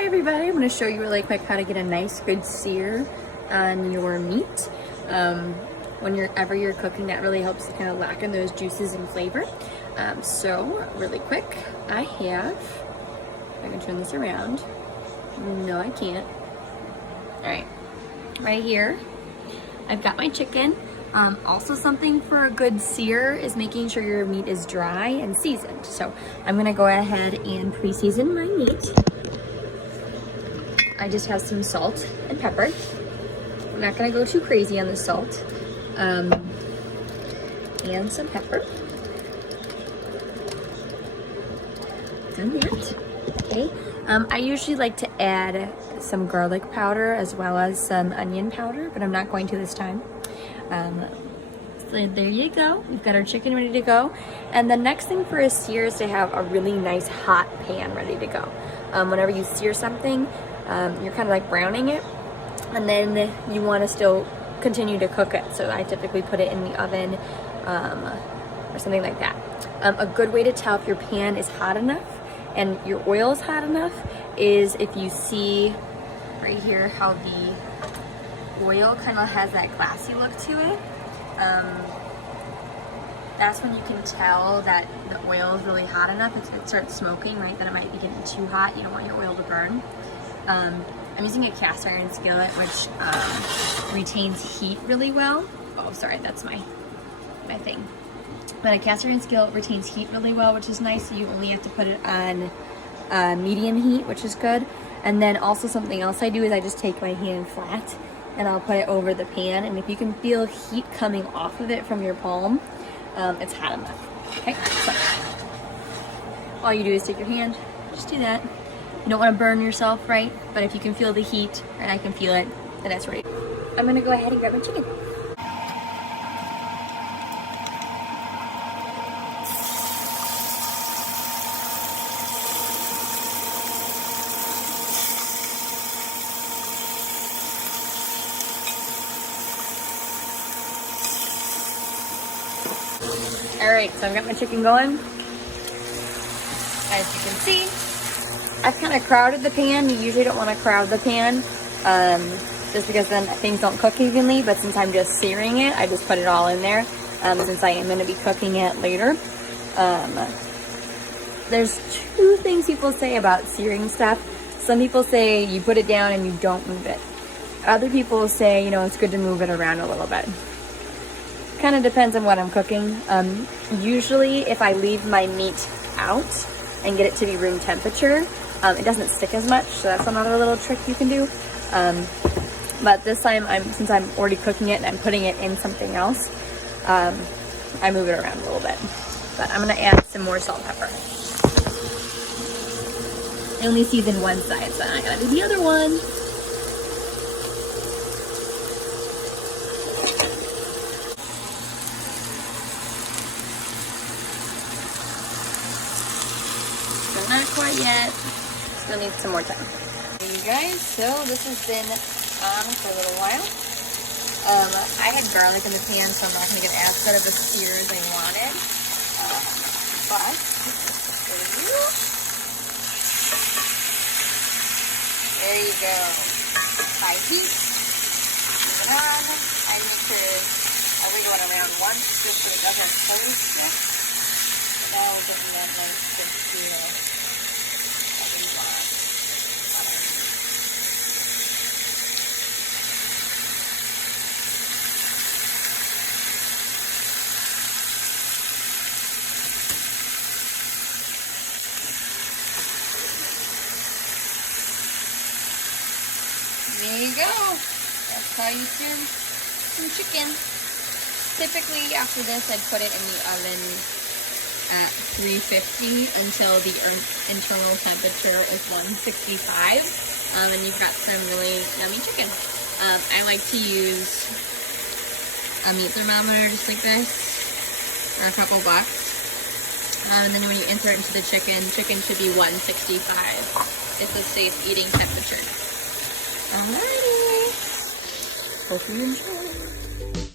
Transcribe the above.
Hi everybody, I'm going to show you really quick how to get a nice good sear on your meat. Whenever you're cooking, that really helps to kind of lock in those juices and flavor. So really quick, I have, if I can turn this around, no I can't. Alright, right here, I've got my chicken. Also something for a good sear is making sure your meat is dry and seasoned. So I'm going to go ahead and pre-season my meat. I just have some salt and pepper. I'm not gonna go too crazy on the salt. And some pepper. Done that. Okay. I usually like to add some garlic powder as well as some onion powder, but I'm not going to this time. So there you go. We've got our chicken ready to go. And the next thing for a sear is to have a really nice hot pan ready to go. Whenever you sear something, you're kind of like browning it, and then you want to still continue to cook it. So I typically put it in the oven or something like that. A good way to tell if your pan is hot enough and your oil is hot enough is if you see right here how the oil kind of has that glassy look to it. That's when you can tell that the oil is really hot enough. It starts smoking, right? That it might be getting too hot. You don't want your oil to burn. I'm using a cast iron skillet, which retains heat really well. Oh, sorry, that's my thing. But a cast iron skillet retains heat really well, which is nice. So you only have to put it on medium heat, which is good. And then also something else I do is I just take my hand flat and I'll put it over the pan. And if you can feel heat coming off of it from your palm, it's hot enough. Okay, so all you do is take your hand, just do that. You don't want to burn yourself, right? But if you can feel the heat, and I can feel it, then it's ready. I'm gonna go ahead and grab my chicken. Alright, so I've got my chicken going. As you can see, I've kind of crowded the pan. You usually don't want to crowd the pan just because then things don't cook evenly, but since I'm just searing it, I just put it all in there since I am going to be cooking it later. There's two things people say about searing stuff. Some people say you put it down and you don't move it. Other people say, you know, it's good to move it around a little bit. Kind of depends on what I'm cooking. Usually if I leave my meat out and get it to be room temperature, it doesn't stick as much, so that's another little trick you can do. But this time, since I'm already cooking it and I'm putting it in something else, I move it around a little bit. But I'm gonna add some more salt and pepper. I only seasoned one side, so I gotta do the other one. Not quite yet. Still need some more time. Hey you guys, so this has been on for a little while. I had garlic in the pan, so I'm not going to get as good of a sear as I wanted. But there you go. High heat. Move it on. I need to wiggle it around once just so it doesn't close. Now we're getting that nice good sear. There you go. That's how you sear some chicken. Typically after this I'd put it in the oven at 350 until the internal temperature is 165, and you've got some really yummy chicken. I like to use a meat thermometer just like this for a couple bucks, and then when you insert it into the chicken should be 165. It's a safe eating temperature. Alrighty, hope you enjoy.